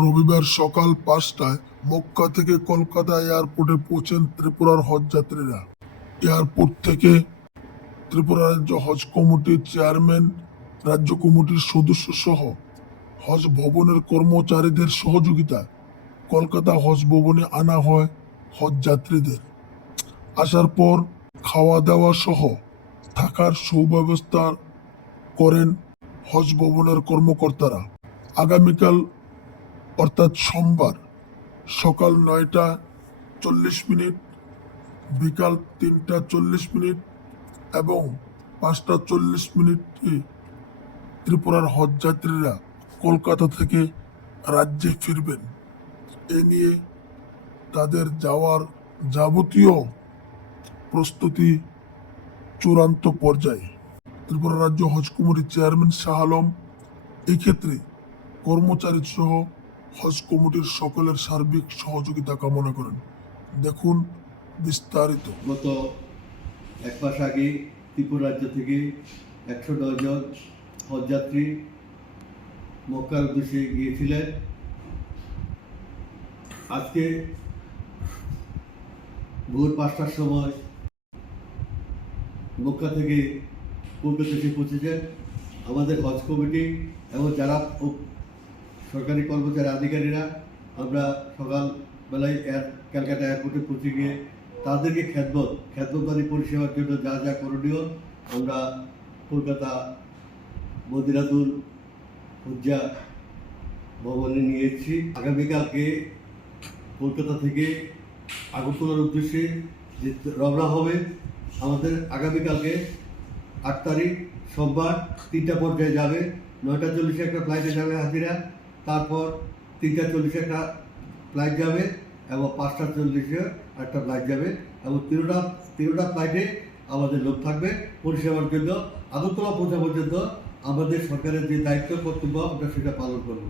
রবিবার সকাল পাঁচটায় মক্কা থেকে কলকাতা এয়ারপোর্টে পৌঁছেন ত্রিপুরার হজ যাত্রীরা। এয়ারপোর্ট থেকে ত্রিপুরা রাজ্য হজ কমিটির চেয়ারম্যান, রাজ্য কমিটির সদস্য সহ হজ ভবনের কর্মচারীদের সহযোগিতায় কলকাতা হজ ভবনে আনা হয় হজ যাত্রীদের। আসার পর খাওয়া দাওয়া সহ থাকার সুব্যবস্থা করেন হজ ভবনের কর্মকর্তারা। আগামীকাল অর্থাৎ সোমবার সকাল নয়টা চল্লিশ মিনিট, বিকাল তিনটা চল্লিশ মিনিট এবং পাঁচটা চল্লিশ মিনিটে ত্রিপুরার হজ যাত্রীরা কলকাতা থেকে রাজ্যে ফিরবেন। এ নিয়ে তাদের যাওয়ার যাবতীয় প্রস্তুতি চূড়ান্ত পর্যায়ে ত্রিপুরা রাজ্য হজ কমিটির চেয়ারম্যান শাহ আলম এক্ষেত্রে ক্ষেত্রে কর্মচারী সহ হজ কমিটির সকলের সার্বিক সহযোগিতা কামনা করেন। দেখুন বিস্তারিত। গত এক মাস আগে ত্রিপুরা রাজ্য থেকে একশো জন হজযাত্রী মক্কার উদ্দেশ্যে গিয়েছিলেন। আজকে ভোর পাঁচটার সময় মক্কা থেকে কলকাতা এসে পৌঁছেছেন আমাদের হজ কমিটি এবং যারা সরকারি কর্মচারী আধিকারীরা আমরা সকালবেলায় এয়ার ক্যালকাটা এয়ারপোর্টে পৌঁছে গিয়ে তাদেরকে খ্যাতমত খ্যাতমতারি পরিষেবার জন্য যা যা করণীয় আমরা কলকাতা মদিরাতুল উজ্জা ভবনে নিয়ে এসেছি আগামীকালকে কলকাতা থেকে আগরতলার উদ্দেশ্যে যে রওনা হবে, আমাদের আগামীকালকে আট তারিখ সোমবার তিনটা পর্যায়ে যাবে। নয়টা চল্লিশে একটা ফ্লাইটে যাবে হাজিরা। তারপর তিনটা চল্লিশে একটা ফ্লাইট যাবে এবং পাঁচটা চল্লিশে একটা ফ্লাইট যাবে এবং তিনোটা তিনোটা ফ্লাইটে আমাদের লোক থাকবে পরিষেবার জন্য। আগরতলা পৌঁছা পর্যন্ত আমাদের সরকারের যে দায়িত্ব, কর্তব্য, আমরা সেটা পালন করব।